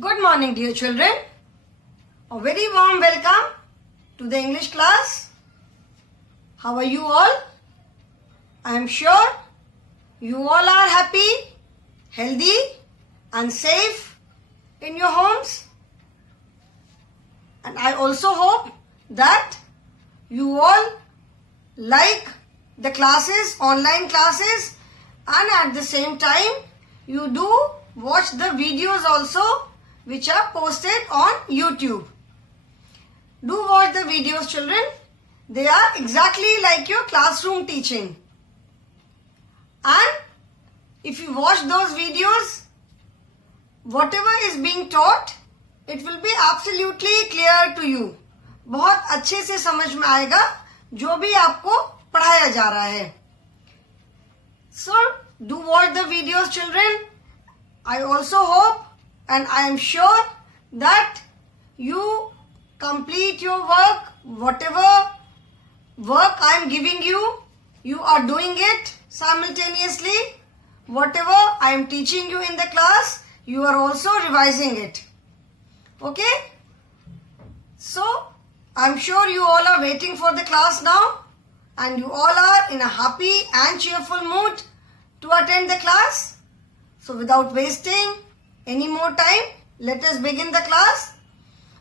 Good morning, dear children. A very warm welcome to the English class. How are you all? I am sure you all are happy, healthy and safe in your homes. And I also hope that you all like the classes, online classes, and at the same time you do watch the videos also which are posted on YouTube. Do watch the videos, children. They are exactly like your classroom teaching. And if you watch those videos, whatever is being taught, it will be absolutely clear to you. बहुत अच्छे से समझ में आएगा जो भी आपको पढ़ाया जा रहा है. So, do watch the videos, children. I also hope and I am sure that you complete your work, whatever work I am giving you, you are doing it simultaneously. Whatever I am teaching you in the class, you are also revising it. Okay? So, I am sure you all are waiting for the class now and you all are in a happy and cheerful mood to attend the class. So, without wasting any more time, let us begin the class.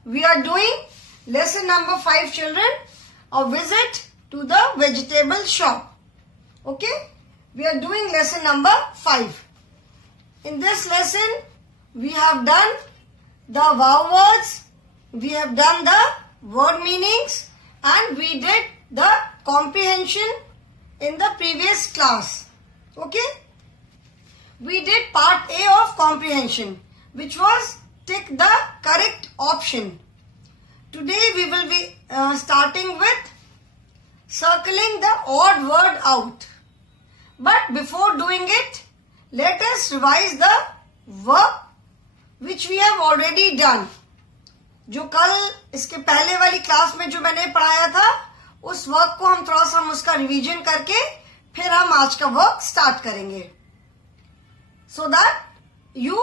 We are doing lesson number 5, children, a visit to the vegetable shop. Okay? We are doing lesson number 5. In this lesson, we have done the wow words, we have done the word meanings, and we did the comprehension in the previous class. Okay? We did part A of comprehension, which was tick the correct option. Today we will be starting with circling the odd word out. But before doing it, let us revise the work which we have already done. जो कल इसके पहले वाली class में जो मैंने पढ़ाया था, उस वर्क को हम थोड़ा सा उसका रिवीजन करके फिर हम आज का वर्क स्टार्ट करेंगे. So that you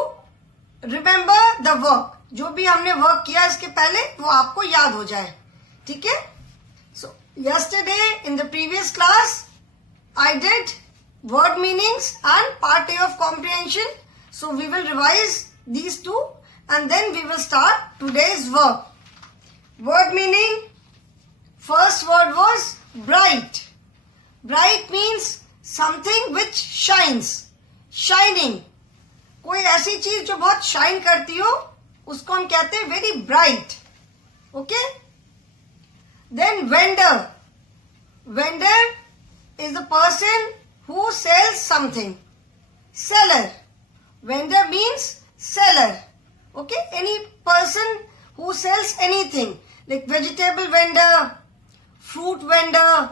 remember the work. जो भी हमने वर्क किया इसके पहले वो आपको याद हो जाए. ठीक है? So yesterday in the previous class I did word meanings and part A of comprehension. So we will revise these two and then we will start today's work. Word meaning. First word was bright. Bright means something which shines. Shining. कोई ऐसी चीज जो बहुत shine करती हो उसको हम कहते हैं very bright. Okay. Then vendor. Vendor is the person who sells something. Seller. Vendor means seller. Okay. Any person who sells anything like vegetable vendor, fruit vendor,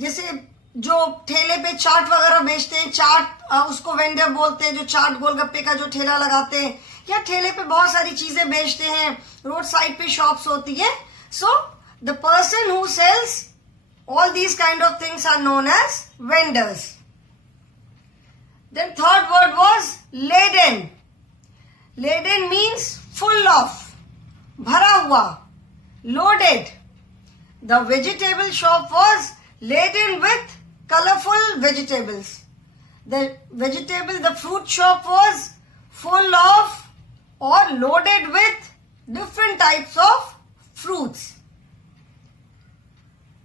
जैसे जो ठेले पे चाट वगैरह बेचते हैं, चाट उसको वेंडर बोलते हैं. जो चाट गोलगप्पे का जो ठेला लगाते हैं या ठेले पे बहुत सारी चीजें बेचते हैं, रोड साइड पे शॉप्स होती है. So the person who sells all these kind of things are known as vendors. Then third word was laden. Laden means full of, भरा हुआ, loaded. The vegetable shop was laden with colorful vegetables. The fruit shop was full of or loaded with different types of fruits.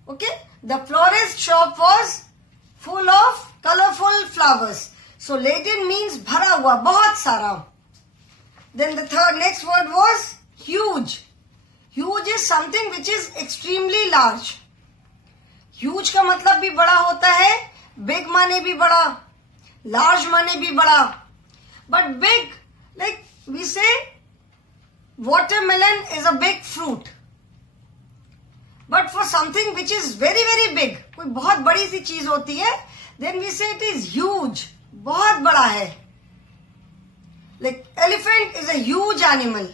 Okay? The florist shop was full of colorful flowers. So laden means bhara hua, bahut sara. Then the next word was huge. Huge is something which is extremely large. Huge का मतलब भी बड़ा होता है, big माने भी बड़ा, large माने भी बड़ा. बट बिग, लाइक वी से watermelon is a big fruit. But for something which is very very big, कोई बहुत बड़ी सी चीज होती है, देन वी से इट इज ह्यूज, बहुत बड़ा है. Like elephant is a huge animal.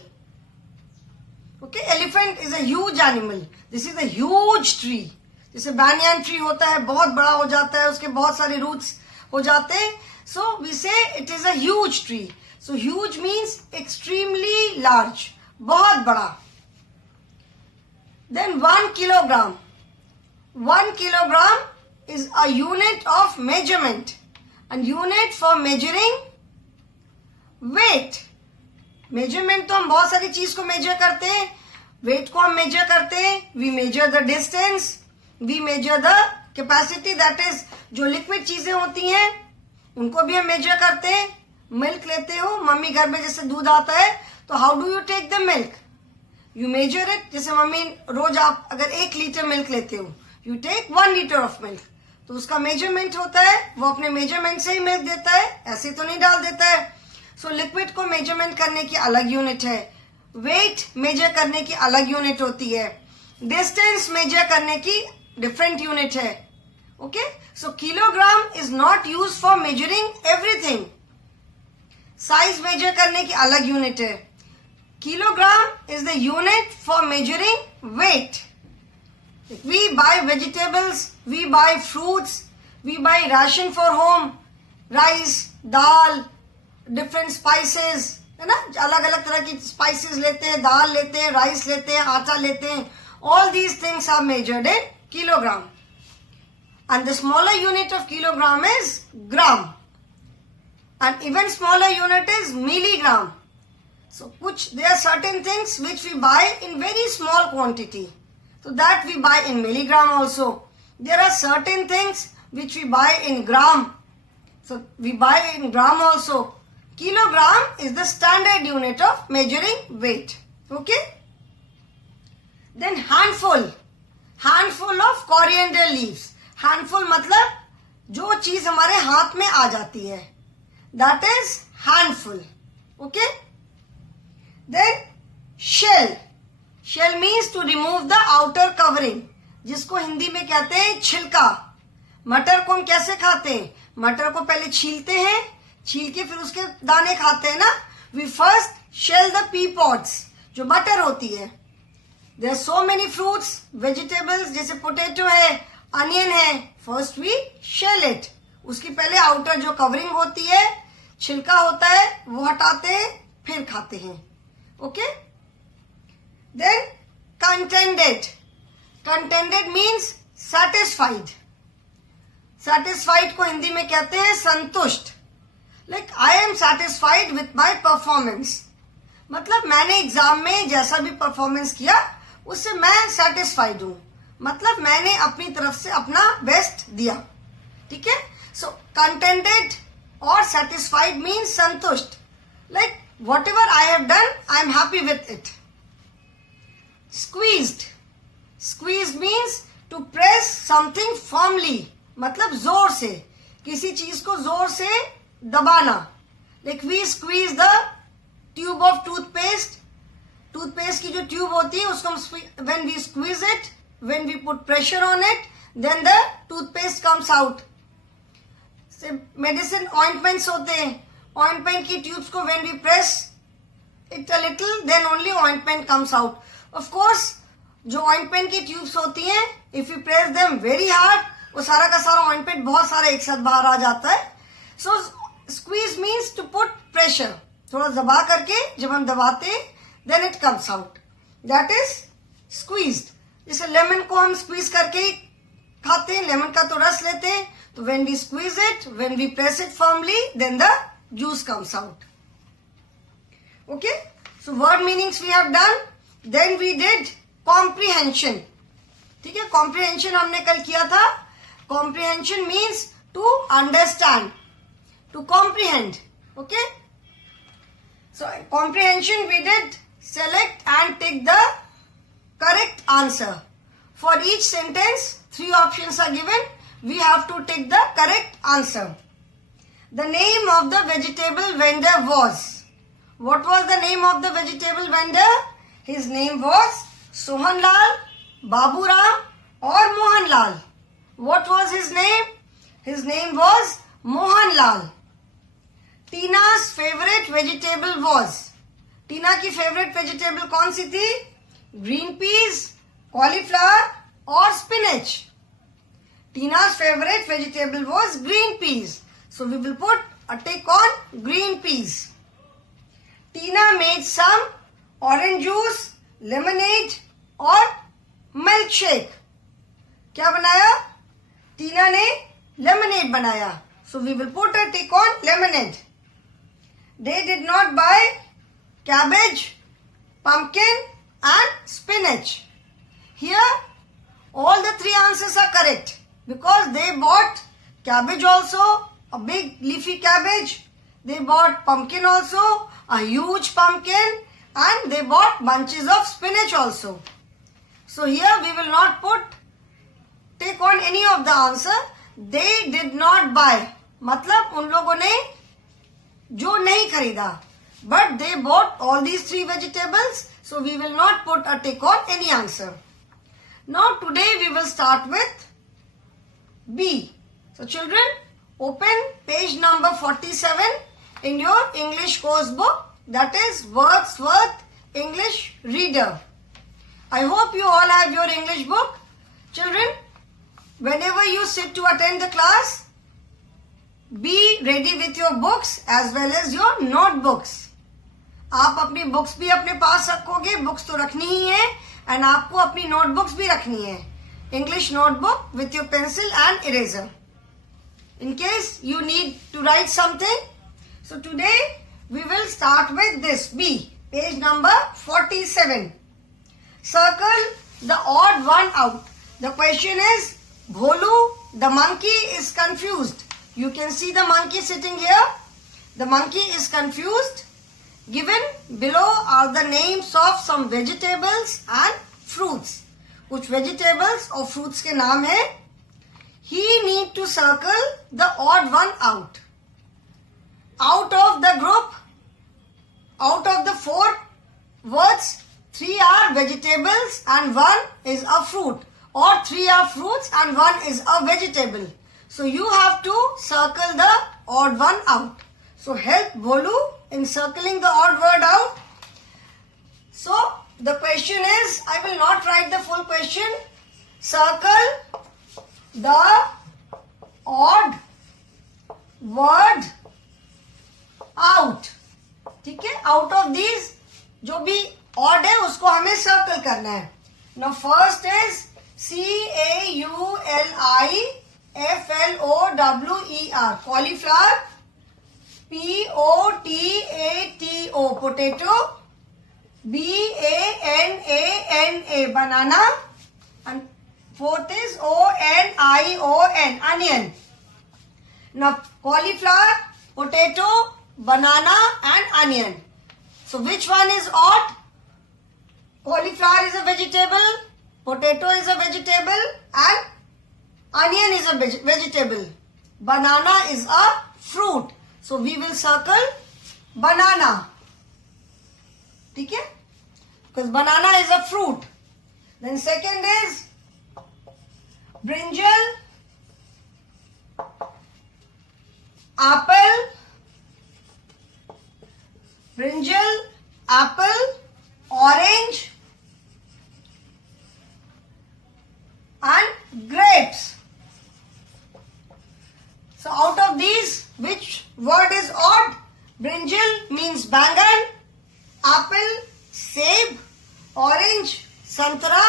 Okay. Elephant is a huge animal. This is a huge tree. जैसे बैनियन ट्री होता है, बहुत बड़ा हो जाता है, उसके बहुत सारे रूट्स हो जाते हैं. सो वी से it is a huge tree. So huge means extremely large, बहुत बड़ा. Then 1 kilogram. 1 kilogram is a unit of measurement. A unit for measuring weight. Measurement तो हम बहुत सारी चीज को मेजर करते हैं. वेट को हम मेजर करते हैं. We measure the distance, we measure the capacity, that is जो लिक्विड चीजें होती हैं उनको भी हम मेजर करते हैं. मिल्क लेते हो, मम्मी घर में जैसे दूध आता है तो how do you take the milk? You measure it. जैसे मम्मी रोज आप अगर 1 लीटर मिल्क लेते हो, you take 1 litre of milk, तो उसका मेजरमेंट होता है. वो अपने मेजरमेंट से ही मिल्क देता है, ऐसे तो नहीं डाल देता है. सो लिक्विड को मेजरमेंट करने की अलग यूनिट है. वेट मेजर करने की अलग यूनिट होती है. डिस्टेंस मेजर करने की डिफरेंट यूनिट है. Okay, so kilogram is not use for measuring everything. Size measure करने की अलग यूनिट है. Kilogram is the unit for measuring weight. We buy vegetables, we buy fruits, we buy ration for home, rice, dal, different spices, है ना, अलग अलग तरह की spices लेते हैं, दाल लेते हैं, राइस लेते हैं, आटा लेते हैं. All these things are measured in kilogram. And the smaller unit of kilogram is gram. And even smaller unit is milligram. So there are certain things which we buy in very small quantity. So that we buy in milligram also. There are certain things which we buy in gram. So we buy in gram also. Kilogram is the standard unit of measuring weight. Okay? Then handful. Handful of coriander leaves. Handful मतलब जो चीज हमारे हाथ में आ जाती है. That is handful. Okay? Then shell. Shell means to remove the outer covering, जिसको हिंदी में कहते हैं छिलका. मटर को हम कैसे खाते हैं? मटर को पहले छीलते हैं, छील के फिर उसके दाने खाते हैं ना. We first shell the pea pods, जो मटर होती है. There are so many fruits, vegetables, जैसे पोटैटो है, अनियन है. First we shell it. उसकी पहले आउटर जो कवरिंग होती है, छिलका होता है, वो हटाते हैं, फिर खाते हैं. Okay. Then contented. Contented means satisfied. Satisfied को हिंदी में कहते हैं संतुष्ट. Like I am satisfied with my performance. मतलब मैंने एग्जाम में जैसा भी परफॉर्मेंस किया उससे मैं satisfied हूं. मतलब मैंने अपनी तरफ से अपना बेस्ट दिया. ठीक है. So contented or satisfied means संतुष्ट. Like whatever I have done, I am happy with it. Squeezed. Squeezed means to press something firmly. मतलब जोर से, किसी चीज को जोर से दबाना. Like we squeeze the tube of toothpaste. Toothpaste की जो ट्यूब होती है उसको हम when we squeeze it, when we put pressure on it, then the toothpaste comes out. Medicine ointments होते हैं. Ointment की ट्यूब्स को when we press it a little, then only ointment comes out. Of course, जो ointment की tubes होती हैं, if you press them very hard, वो सारा का सारा ऑइंटमेंट बहुत सारा एक साथ बाहर आ जाता है. So squeeze means to put pressure. थोड़ा दबा करके जब हम दबाते हैं, then it comes out. That is squeezed. जैसे लेमन को हम स्क्वीज करके खाते हैं, लेमन का तो रस लेते हैं. तो when we squeeze it, when we press it firmly, then the juice comes out. Okay. So word meanings we have done. Then we did comprehension. ठीक है. comprehension हमने कल किया था. comprehension means to understand, to comprehend. Okay. So comprehension we did select and take the correct answer. For each sentence 3 options are given. We have to take the correct answer. The name of the vegetable vendor was. What was the name of the vegetable vendor? His name was Sohanlal, Baburam or Mohanlal. What was his name? His name was Mohanlal. Tina's favorite vegetable was. टीना की favorite vegetable कौन सी थी? Green peas, cauliflower or spinach. Tina's favorite vegetable was green peas. So we will put a tick on green peas. Tina made some orange juice, lemonade और milkshake. क्या बनाया? टीना ने lemonade बनाया. So we will put a tick on lemonade. They did not buy cabbage, pumpkin and spinach. Here all the three answers are correct because they bought cabbage also, a big leafy cabbage. They bought pumpkin also, a huge pumpkin, and they bought bunches of spinach also. So here we will not take on any of the answer. They did not buy. मतलब उन लोगों ने जो नहीं खरीदा. But they bought all these three vegetables. So we will not put a tick on any answer. Now today we will start with B. So children, open page number 47 in your English course book. That is Wordsworth English Reader. I hope you all have your English book. Children, whenever you sit to attend the class, be ready with your books as well as your notebooks. आप अपनी books भी अपने पास रखोगे, books तो रखनी ही है, and आपको अपनी नोटबुक्स भी रखनी है. English notebook with your pencil and eraser in case you need to write something. So today we will start with this B, page number 47. Circle the odd one out. The question is, Bholu, the monkey is confused. You can see the monkey sitting here. The monkey is confused. Given below are the names of some vegetables and fruits. कुछ vegetables और fruits के नाम है. He need to circle the odd one out. Out of the group, out of the 4 words, 3 are vegetables and 1 is a fruit. Or 3 are fruits and 1 is a vegetable. So you have to circle the odd one out. So help Bolu in circling the odd word out. So the question is, I will not write the full question. Circle the odd word out. ठीक है, out of these जो भी odd है उसको हमें circle करना है. Now first is cauliflower, cauliflower. potato, potato. banana, banana. And fourth is onion, onion. Now cauliflower, potato, banana and onion. So which one is odd? Cauliflower is a vegetable, potato is a vegetable and onion is a vegetable. Banana is a fruit. So we will circle banana. ठीक है? Because banana is a fruit. Then second is brinjal, apple, brinjal, apple, orange and grapes. So out of these, which word is odd? Brinjal means bangan, apple, seb, orange, santra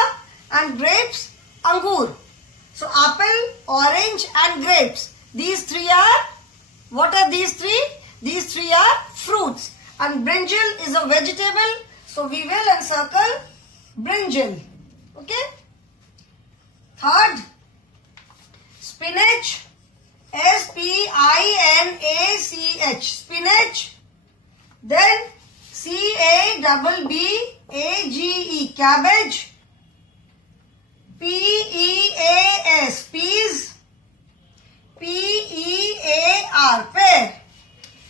and grapes, angur. So apple, orange and grapes. These 3 are, what are these 3? These 3 are fruits. And brinjal is a vegetable. So we will encircle brinjal. Okay. Third, spinach. spinach. Spinach. Then cabbage. Cabbage. peas. Peas. pear. Pear.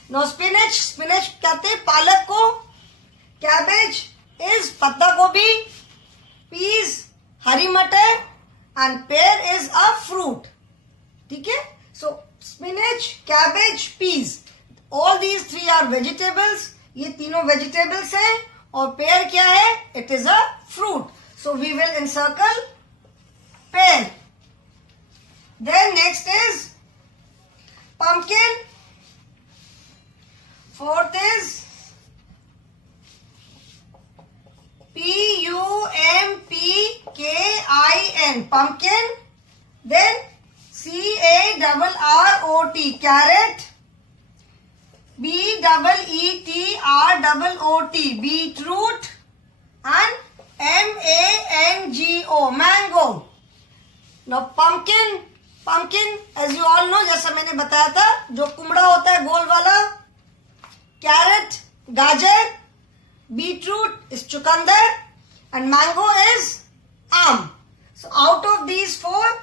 Now spinach. Spinach कहते हैं पालक को. Cabbage is पत्ता गोभी. Peas हरी मटर. And pear is a fruit. ठीक है? So spinach, cabbage, peas. All these 3 are vegetables. ये तीनों vegetables हैं. और pear क्या है? It is a fruit. So we will encircle pear. Then next is pumpkin. Fourth is K-I-N, pumpkin. Then C-A-R-R-O-T, carrot. B-E-E-T-R-O-O-T, beetroot. And M-A-N-G-O, mango. Now pumpkin, as you all know, जैसा मैंने बताया था, जो कुमड़ा होता है गोल वाला. Carrot, गाजर. Beetroot is चुकंदर. And mango is आम. So out of these four,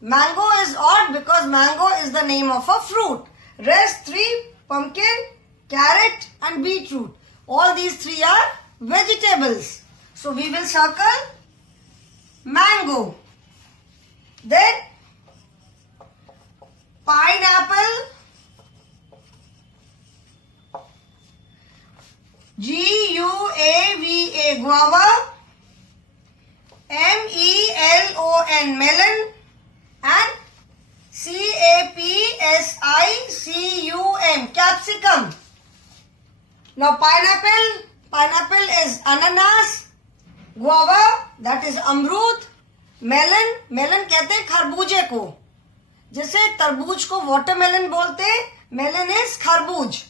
mango is odd because mango is the name of a fruit. Rest three, pumpkin, carrot and beetroot. All these three are vegetables. So we will circle mango. Then pineapple, G-U-A-V-A, guava. M-E-L-O-N, melon. And C-A-P-S-I-C-U-M, capsicum. Now pineapple is ananas. Guava, that is amrut. Melon कहते हैं खरबूजे को. जैसे तरबूज को watermelon बोलते हैं, melon is खरबूज.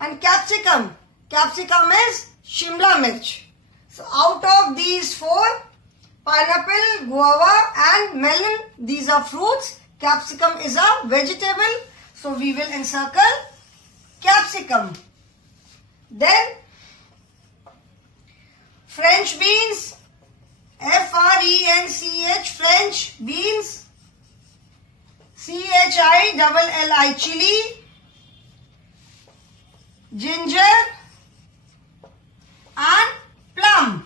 And capsicum is shimla mirch. So out of these four, pineapple, guava and melon, these are fruits. Capsicum is a vegetable. So we will encircle capsicum. Then French beans, F-R-E-N-C-H, French beans. C-H-I-L-L-I, chili. Ginger and plum.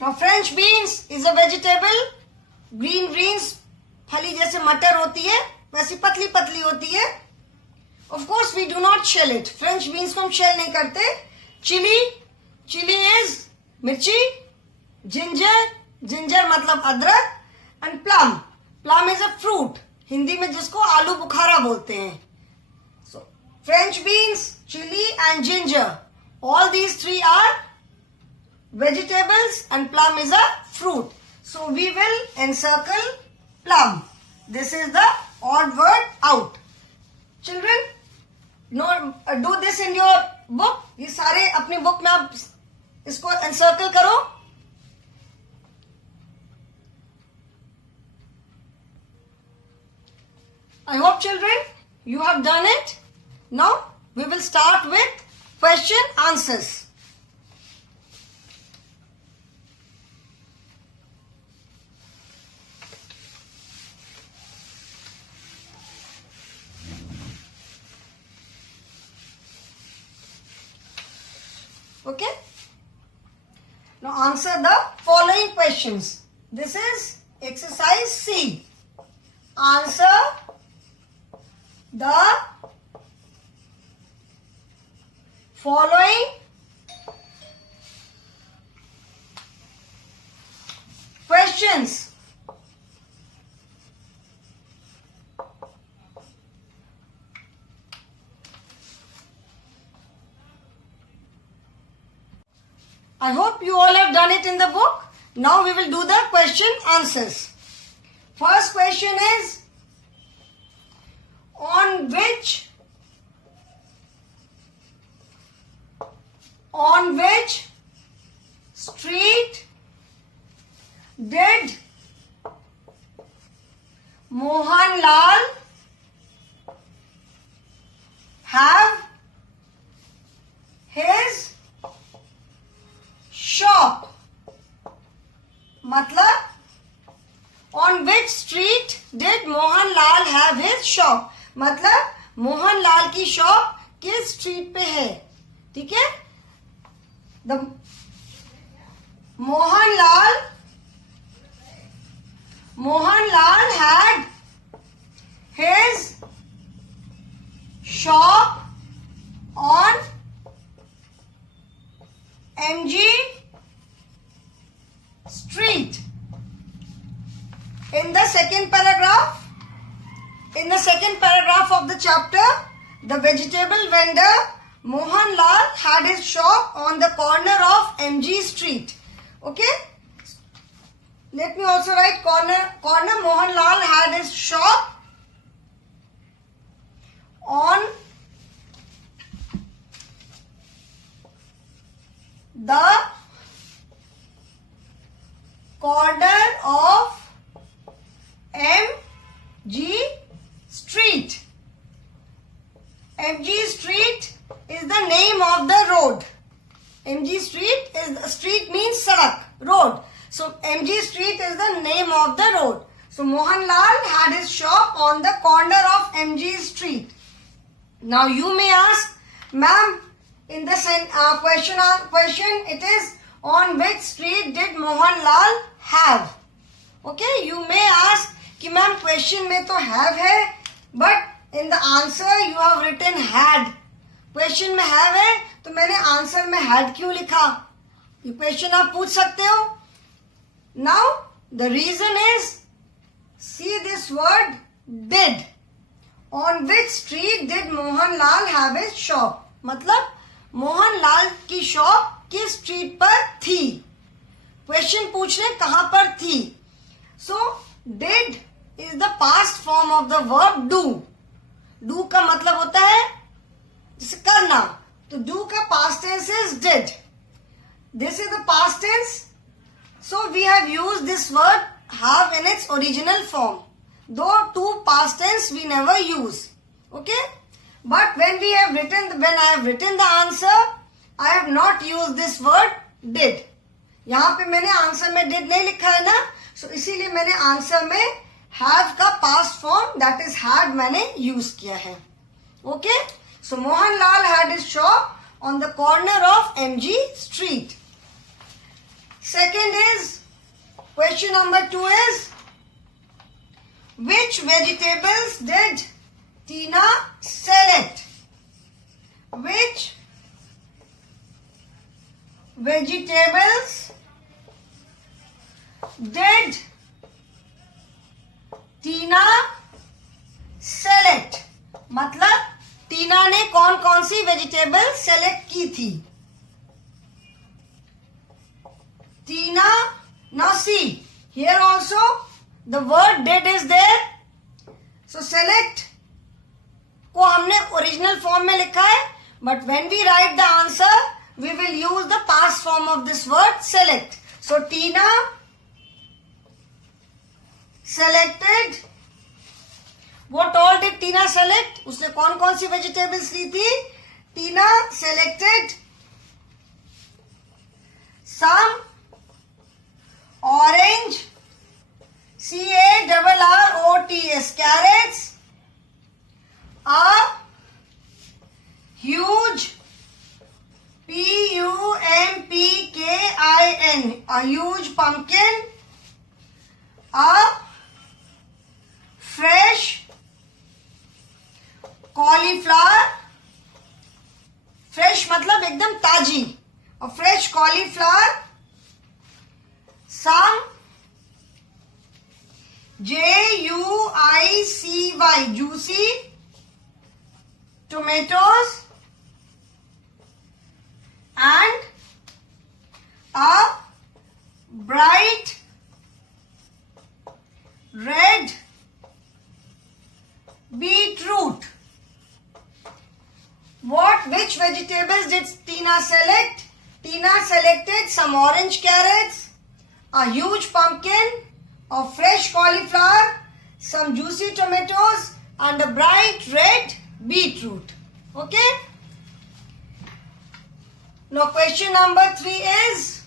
Now French beans is a vegetable. Green beans, फली जैसे मटर होती है वैसी पतली पतली होती है. Of course we do not shell it. French beans को हम shell नहीं करते. Chili is मिर्ची. Ginger मतलब अदरक. And plum is a fruit. Hindi में जिसको आलू बुखारा बोलते हैं. So French beans, chili and ginger, all these three are vegetables and plum is a fruit. So we will encircle plum. This is the odd word out. Children, do this in your book. ये सारे अपनी book में आप इसको encircle करो. I hope children you have done it. Now we will start with question answers. Okay? Now answer the following questions. This is exercise C. Answer the following questions. I hope you all have done it in the book. Now we will do the question answers. First question is, on which street did Mohanlal have his shop? मतलब on which street did Mohanlal have his shop? मतलब मोहनलाल की shop किस street पे है. ठीक है. The Mohanlal had his shop on MG Street. In the second paragraph of the chapter, the vegetable vendor Mohanlal had his shop on the corner of MG Street. Okay? Let me also write corner. Mohanlal had his shop on the corner of MG Street. MG Street is the name of the road. MG street means sarak, road. So MG Street is the name of the road. So Mohanlal had his shop on the corner of MG Street. Now you may ask, ma'am, in the question it is on which street did Mohanlal have? Okay, you may ask कि ma'am question में तो have है, but in the answer you have written had. Question में have है तो मैंने answer में had क्यों लिखा? ये क्वेश्चन आप पूछ सकते हो. Now the reason is, see this word did. On which street did Mohanlal have his shop? मतलब मोहनलाल की शॉप किस स्ट्रीट पर थी. क्वेश्चन पूछ रहे कहां पर थी. So did is the past form of the verb do. Do का मतलब होता है करना, तो डू का past tense is did. This is the past tense. So we have used this word have in its original form, though to past tense we never use. Okay, but when I have written the answer, I have not used this word did. यहाँ पे मैंने answer में did नहीं लिखा है ना, so इसीलिए मैंने आंसर में have का past form that is had मैंने use किया है. Okay, so Mohanlal had his shop on the corner of MG Street. Second is, question number 2 is, which vegetables did Tina select? Which vegetables did Tina select? मतलब टीना ने कौन कौन सी vegetable select की थी. टीना, now see, here also the word did is there. So select को हमने original form में लिखा है, but when we write the answer, we will use the past form of this word select. So Tina selected. What all did Tina select? उसने कौन कौन सी vegetables ली थी? Tina selected some orange, CARROTS, carrots, a huge, PUMPKIN, a huge pumpkin, a fresh cauliflower, fresh मतलब एकदम ताजी, a fresh cauliflower, some JUICY, juicy tomatoes, and a bright red beetroot. Which vegetables did Tina select? Tina selected some orange carrots, a huge pumpkin, a fresh cauliflower, some juicy tomatoes, and a bright red beetroot. Okay? Now question number 3 is,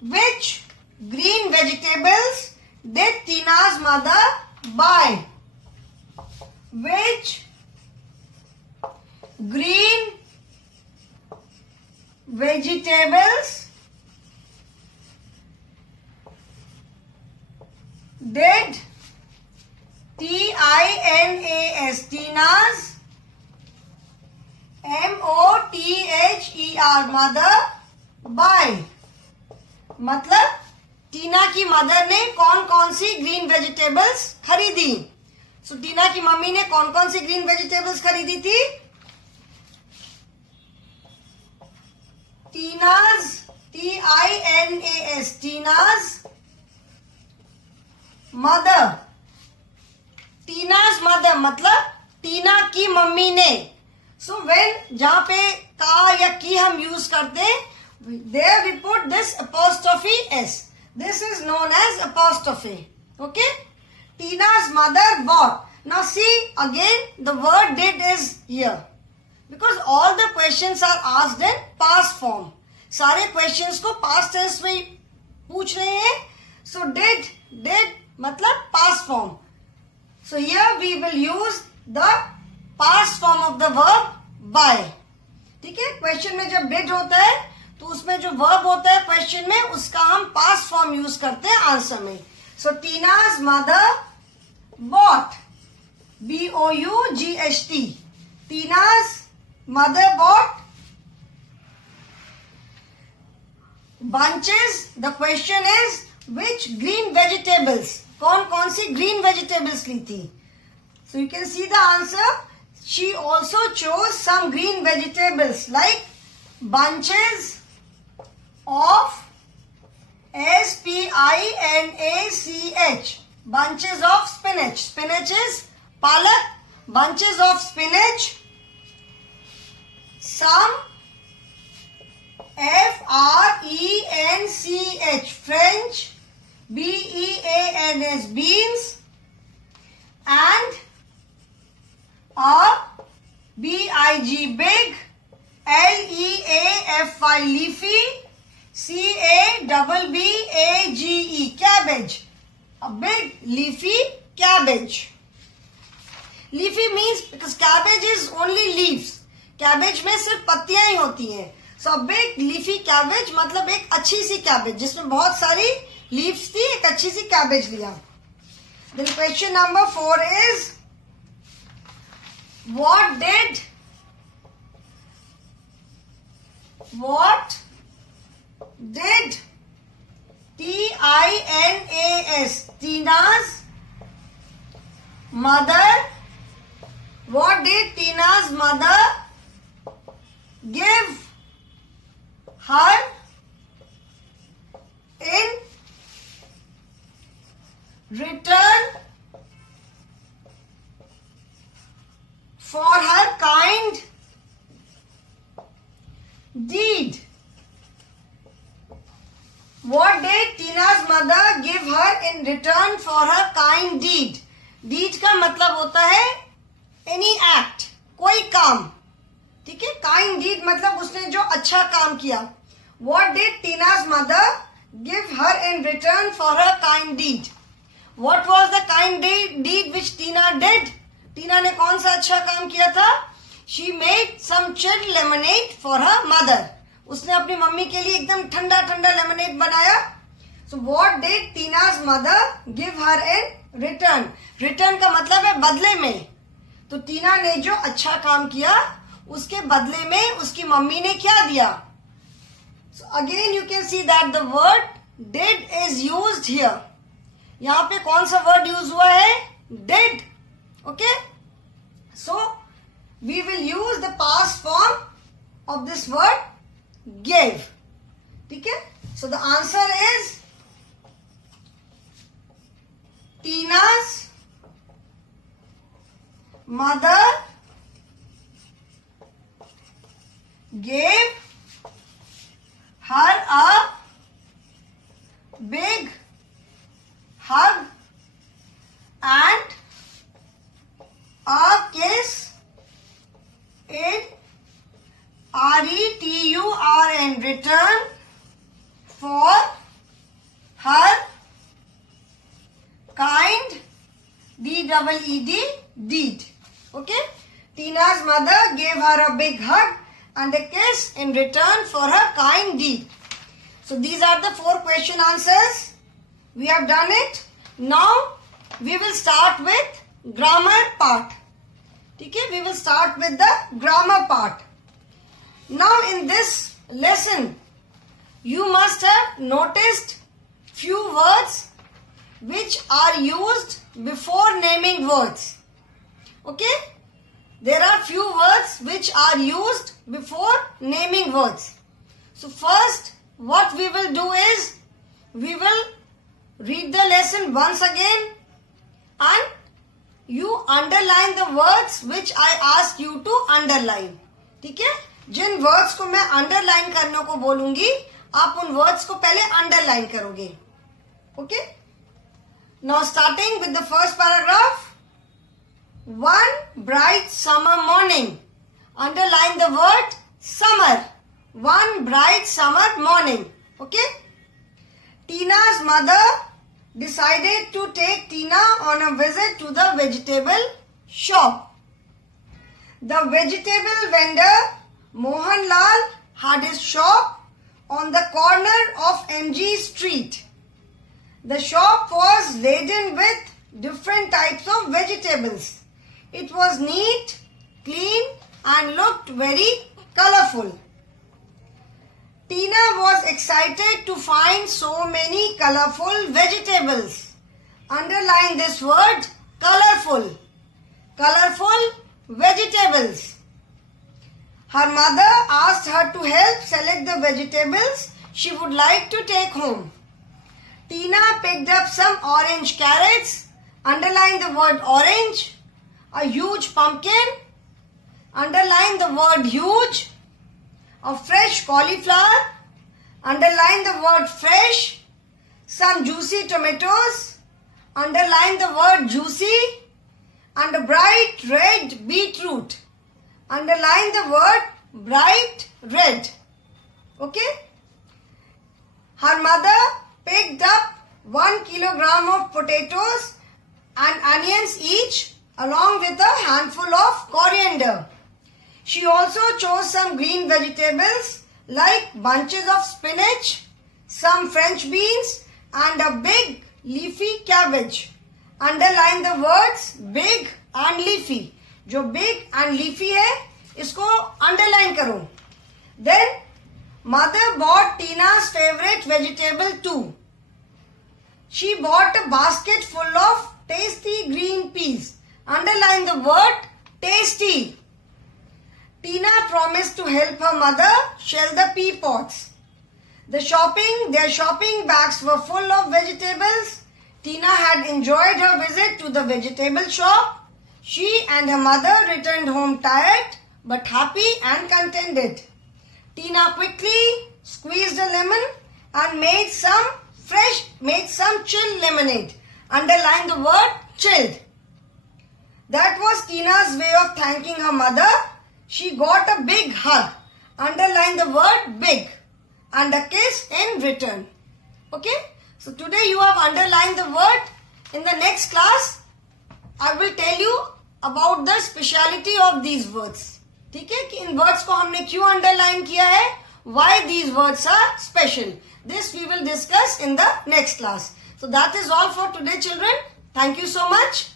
which green vegetables did Tina's mother buy? Which green vegetables did TINAS, Tina's MOTHER mother buy? मतलब टीना की mother ने कौन कौन सी green vegetables खरीदी? सो टीना की mummy ने कौन कौन सी ग्रीन वेजिटेबल्स खरीदी थी? Tina's, TINAS, Tina's mother, Tina's mother मतलब टीना की मम्मी ने. सो व्हेन जहां पे का या की हम यूज करते, there we put this apostrophe s. This is known as apostrophe. Okay? Tina's mother bought. Now see again the word did is here. Because all the questions are asked in past form. सारे questions को past tense में पूछ रहे हैं. So did मतलब past form. So here we will use the past form of the verb buy. ठीक है? Question में जब did होता है तो उसमें जो verb होता है क्वेश्चन में उसका हम past form यूज करते हैं आंसर में. So Tina's mother bought. BOUGHT. Tina's mother bought bunches. The question is which green vegetables? कौन कौन सी green vegetables ली थी? So you can see the answer. She also chose some green vegetables like bunches of SPINACH. Bunches of spinach. Spinach is palak. Bunches of spinach. Some FRENCH. French. BEANS. Beans. And a BIG. Big. LEAFY. Leafy. CABBAGE. Cabbage. A big leafy cabbage. Leafy means because cabbage is only leaves. Cabbage में सिर्फ पत्तियां ही होती हैं. So a big leafy cabbage मतलब एक अच्छी सी cabbage जिसमें बहुत सारी leaves थी, एक अच्छी सी cabbage लिया. Then question number 4 is what did TINAS, Tina's mother, what did Tina's mother give her in return for her kind deed? What did Tina's mother give her in return for her kind deed? Deed का मतलब होता है any act, कोई काम. ठीक है? Kind deed मतलब उसने जो अच्छा काम किया. What did Tina's mother give her in return for her kind deed? What was the kind deed which Tina did? Tina ने कौन सा अच्छा काम किया था? She made some chilled lemonade for her mother. उसने अपनी मम्मी के लिए एकदम ठंडा ठंडा लेमनेड बनाया. So what did Tina's mother give her in return? Return का मतलब है बदले में. तो टीना ने जो अच्छा काम किया उसके बदले में उसकी मम्मी ने क्या दिया? So again you can see that the word did is used here. यहाँ पे कौन सा word यूज हुआ है? Did. Okay? So we will use the past form of this word gave. ठीक है? So the answer is Tina's mother gave her a big hug and a kiss in RETURN return for her kind DEED deed. Okay? Tina's mother gave her a big hug and a kiss in return for her kind deed. So these are the 4 question answers. We have done it. Now we will start with grammar part. Okay? We will start with the grammar part. Now in this lesson, you must have noticed few words which are used before naming words. Okay? There are few words which are used before naming words. So first, what we will do is, we will read the lesson once again and you underline the words which I ask you to underline. ठीक है? जिन words को मैं underline करने को बोलूंगी, आप उन words को पहले अंडरलाइन करोगे. Okay? Now starting with the first paragraph. One bright summer morning. Underline the word summer. One bright summer morning. Okay? Tina's mother decided to take Tina on a visit to the vegetable shop. The vegetable vendor Mohanlal had his shop on the corner of MG Street. The shop was laden with different types of vegetables. It was neat, clean and looked very colorful. Tina was excited to find so many colorful vegetables. Underline this word, colorful. Colorful vegetables. Her mother asked her to help select the vegetables she would like to take home. Tina picked up some orange carrots. Underline the word orange. A huge pumpkin. Underline the word huge. A fresh cauliflower. Underline the word fresh. Some juicy tomatoes. Underline the word juicy. And a bright red beetroot. Underline the word bright red. Okay? Her mother picked up 1 kilogram of potatoes and onions each, along with a handful of coriander. She also chose some green vegetables like bunches of spinach, some French beans and a big leafy cabbage. Underline the words big and leafy. जो big and leafy है, इसको underline करो. Then mother bought Tina's favorite vegetable too. She bought a basket full of tasty green peas. Underline the word tasty. Tina promised to help her mother shell the pea pods. Their shopping bags were full of vegetables. Tina had enjoyed her visit to the vegetable shop. She and her mother returned home tired but happy and contented. Tina quickly squeezed a lemon and made some chilled lemonade. Underline the word chilled. That was Tina's way of thanking her mother. She got a big hug. Underline the word big and a kiss in return. Okay? So today you have underlined the word. In the next class, I will tell you about the speciality of these words. ठीक है कि इन words को हमने क्यों underline किया है, why these words are special. This we will discuss in the next class. So that is all for today, children. Thank you so much.